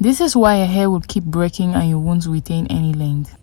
This is why your hair will keep breaking and you won't retain any length.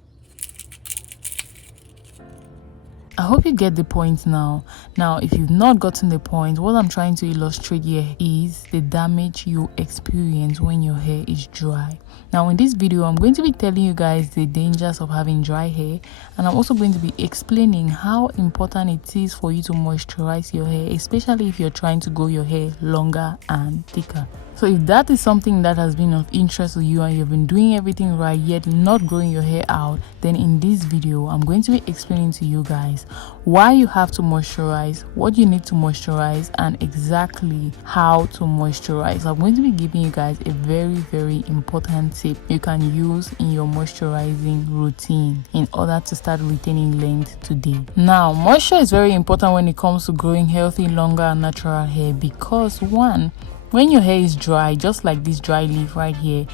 I hope you get the point now. Now, if you've not gotten the point, what I'm trying to illustrate here is the damage you experience when your hair is dry. Now, in this video, I'm going to be telling you guys the dangers of having dry hair, and I'm also going to be explaining how important it is for you to moisturize your hair, especially if you're trying to grow your hair longer and thicker. So if that is something that has been of interest to you and you've been doing everything right yet not growing your hair out, then in this video I'm going to be explaining to you guys why you have to moisturize, what you need to moisturize, and exactly how to moisturize. I'm going to be giving you guys a very important tip you can use in your moisturizing routine in order to start retaining length today. Now, moisture is very important when it comes to growing healthy, longer and natural hair because one, when your hair is dry, just like this dry leaf right here,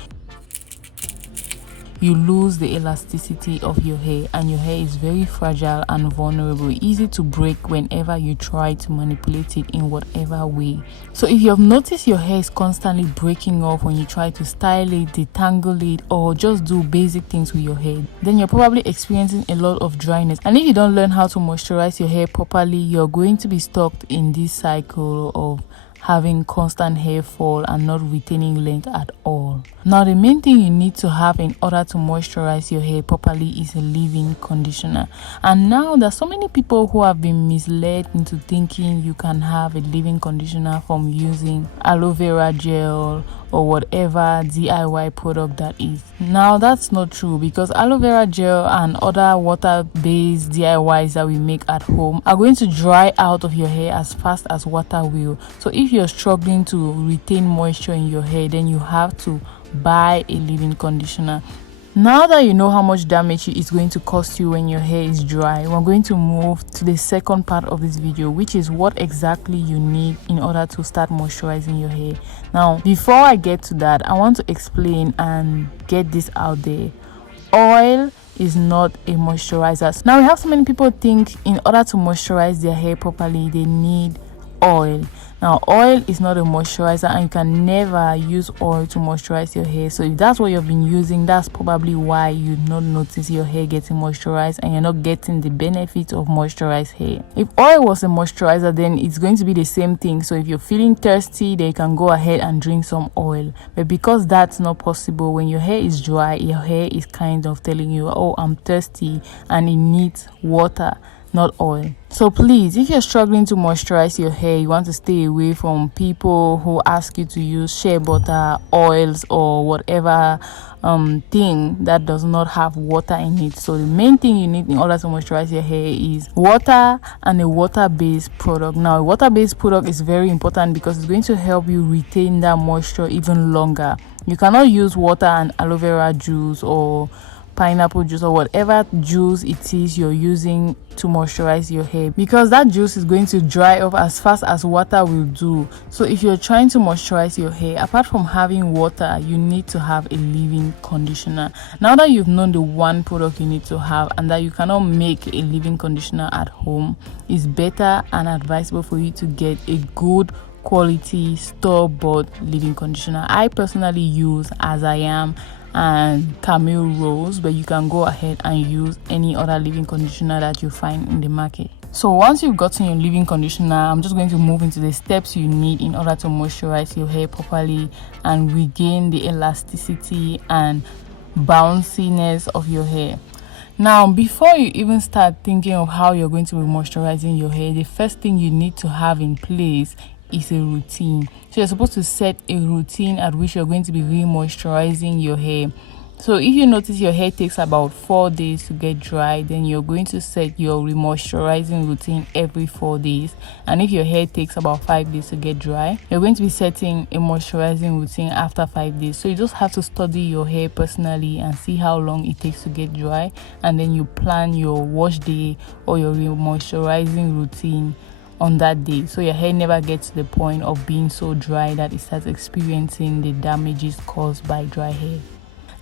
you lose the elasticity of your hair and your hair is very fragile and vulnerable, easy to break whenever you try to manipulate it in whatever way. So if you have noticed your hair is constantly breaking off when you try to style it, detangle it, or just do basic things with your hair, then you're probably experiencing a lot of dryness. And if you don't learn how to moisturize your hair properly, you're going to be stuck in this cycle of having constant hair fall and not retaining length at all. Now, the main thing you need to have in order to moisturize your hair properly is a leave-in conditioner. And now there's so many people who have been misled into thinking you can have a leave-in conditioner from using aloe vera gel or whatever DIY product that is. Now that's not true because aloe vera gel and other water-based DIYs that we make at home are going to dry out of your hair as fast as water will. So if you're struggling to retain moisture in your hair, then you have to buy a leave-in conditioner. Now that you know how much damage it's going to cost you when your hair is dry, we're going to move to the second part of this video, which is what exactly you need in order to start moisturizing your hair. Now, before I get to that, I want to explain and get this out there. Oil is not a moisturizer. Now, we have so many people think in order to moisturize their hair properly, they need oil. Now, oil is not a moisturizer and you can never use oil to moisturize your hair. So if that's what you've been using, that's probably why you not notice your hair getting moisturized and you're not getting the benefit of moisturized hair. If oil was a moisturizer, then it's going to be the same thing. So if you're feeling thirsty, then you can go ahead and drink some oil. But because that's not possible, when your hair is dry, your hair is kind of telling you, oh, I'm thirsty and it needs water, not oil. So please, if you're struggling to moisturize your hair, you want to stay away from people who ask you to use shea butter, oils, or whatever thing that does not have water in it. So the main thing you need in order to moisturize your hair is water and a water-based product. Now, a water-based product is very important because it's going to help you retain that moisture even longer. You cannot use water and aloe vera juice or pineapple juice or whatever juice it is you're using to moisturize your hair because that juice is going to dry off as fast as water will do. So if you're trying to moisturize your hair, apart from having water, you need to have a leave-in conditioner. Now that you've known the one product you need to have and that you cannot make a leave-in conditioner at home, it's better and advisable for you to get a good quality store-bought leave-in conditioner. I personally use As I Am and Camille Rose, but you can go ahead and use any other leave-in conditioner that you find in the market. So once you've gotten your leave-in conditioner, I'm just going to move into the steps you need in order to moisturize your hair properly and regain the elasticity and bounciness of your hair. Now, before you even start thinking of how you're going to be moisturizing your hair, the first thing you need to have in place is a routine. So you're supposed to set a routine at which you're going to be re-moisturizing your hair. So if you notice your hair takes about 4 days to get dry, then you're going to set your re-moisturizing routine every 4 days. And if your hair takes about 5 days to get dry, you're going to be setting a moisturizing routine after 5 days. So you just have to study your hair personally and see how long it takes to get dry, and then you plan your wash day or your re-moisturizing routine on that day, so your hair never gets to the point of being so dry that it starts experiencing the damages caused by dry hair.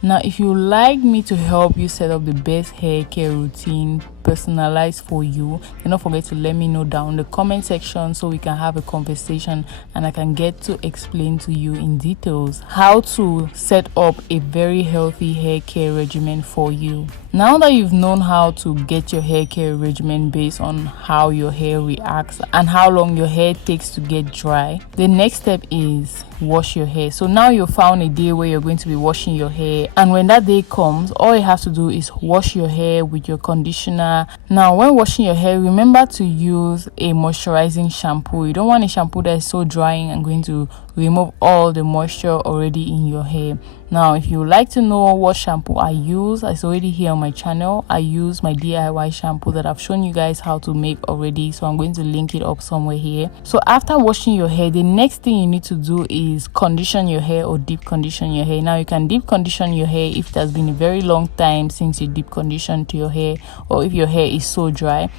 Now, if you like me to help you set up the best hair care routine personalized for you, then don't forget to let me know down in the comment section so we can have a conversation and I can get to explain to you in details how to set up a very healthy hair care regimen for you. Now that you've known how to get your hair care regimen based on how your hair reacts and how long your hair takes to get dry, the next step is wash your hair. So now you've found a day where you're going to be washing your hair, and when that day comes, all you have to do is wash your hair with your conditioner. Now when washing your hair, remember to use a moisturizing shampoo. You don't want a shampoo that is so drying and going to remove all the moisture already in your hair. Now if you would like to know what shampoo I use, it's already here on my channel. I use my DIY shampoo that I've shown you guys how to make already, so I'm going to link it up somewhere here. So after washing your hair, the next thing you need to do is condition your hair or deep condition your hair. Now you can deep condition your hair if it has been a very long time since you deep conditioned your hair, or if your hair is so dry.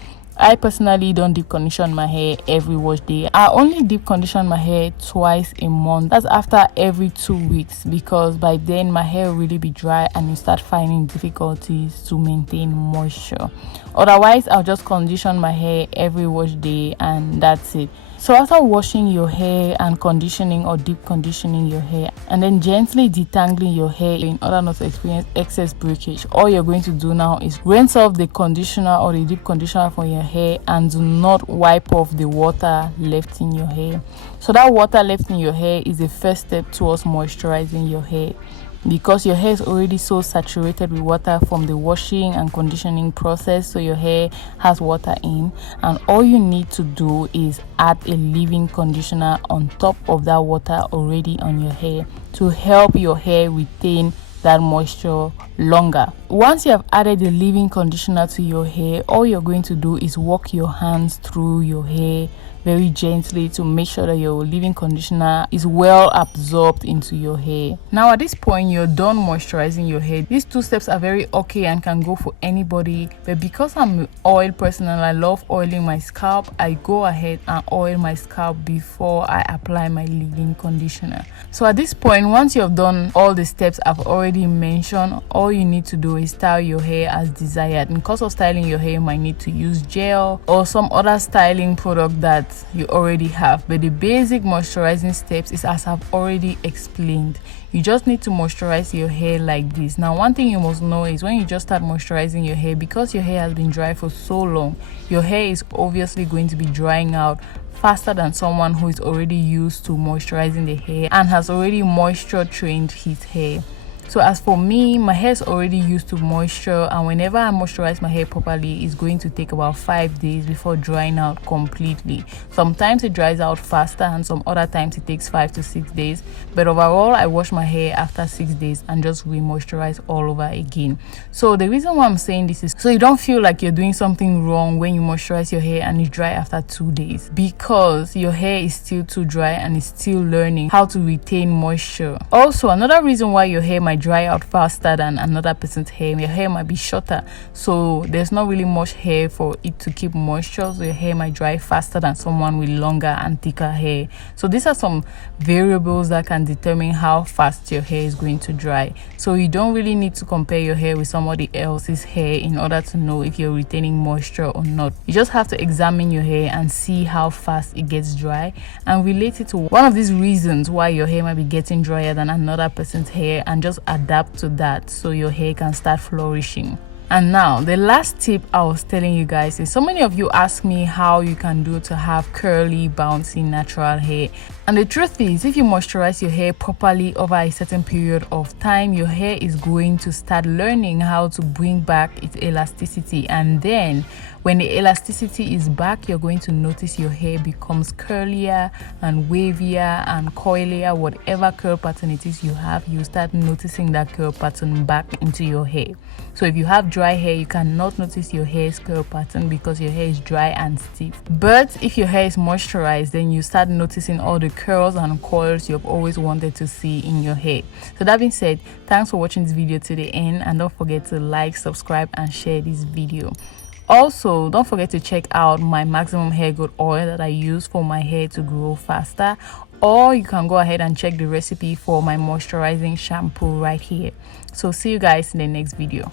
I personally don't deep condition my hair every wash day. I only deep condition my hair twice a month. That's after every 2 weeks, because by then my hair will really be dry and you start finding difficulties to maintain moisture. Otherwise, I'll just condition my hair every wash day and that's it. So after washing your hair and conditioning or deep conditioning your hair and then gently detangling your hair in order not to experience excess breakage, all you're going to do now is rinse off the conditioner or the deep conditioner from your hair and do not wipe off the water left in your hair. So that water left in your hair is the first step towards moisturizing your hair, because your hair is already so saturated with water from the washing and conditioning process. So your hair has water in, and all you need to do is add a leave-in conditioner on top of that water already on your hair to help your hair retain that moisture longer. Once you have added the leave-in conditioner to your hair, all you're going to do is walk your hands through your hair very gently to make sure that your leave-in conditioner is well absorbed into your hair. Now at this point, you're done moisturizing your hair. These 2 steps are very okay and can go for anybody, but because I'm an oil person and I love oiling my scalp, I go ahead and oil my scalp before I apply my leave-in conditioner. So at this point, once you've done all the steps I've already mentioned, all you need to do is style your hair as desired. In case of styling your hair, you might need to use gel or some other styling product that you already have, but the basic moisturizing steps is as I've already explained. You just need to moisturize your hair like this. Now one thing you must know is when you just start moisturizing your hair, because your hair has been dry for so long, your hair is obviously going to be drying out faster than someone who is already used to moisturizing the hair and has already moisture trained his hair. So as for me, my hair is already used to moisture, and whenever I moisturize my hair properly, it's going to take about 5 days before drying out completely. Sometimes it dries out faster and some other times it takes 5 to 6 days, but overall I wash my hair after 6 days and just re-moisturize all over again. So the reason why I'm saying this is so you don't feel like you're doing something wrong when you moisturize your hair and it's dry after 2 days, because your hair is still too dry and it's still learning how to retain moisture. Also, another reason why your hair might dry out faster than another person's hair, your hair might be shorter, so there's not really much hair for it to keep moisture, so your hair might dry faster than someone with longer and thicker hair. So these are some variables that can determine how fast your hair is going to dry. So you don't really need to compare your hair with somebody else's hair in order to know if you're retaining moisture or not. You just have to examine your hair and see how fast it gets dry and relate it to one of these reasons why your hair might be getting drier than another person's hair, and just adapt to that so your hair can start flourishing. And now the last tip I was telling you guys is, so many of you ask me how you can do to have curly, bouncy, natural hair. And the truth is, if you moisturize your hair properly over a certain period of time, your hair is going to start learning how to bring back its elasticity. And then when the elasticity is back, you're going to notice your hair becomes curlier and wavier and coilier. Whatever curl pattern it is you have, you start noticing that curl pattern back into your hair. So if you have dry hair, you cannot notice your hair's curl pattern because your hair is dry and stiff. But if your hair is moisturized, then you start noticing all the curls and coils you've always wanted to see in your hair. So that being said, thanks for watching this video to the end, and don't forget to like, subscribe and share this video. Also, don't forget to check out my maximum hair growth oil that I use for my hair to grow faster, or you can go ahead and check the recipe for my moisturizing shampoo right here. So see you guys in the next video.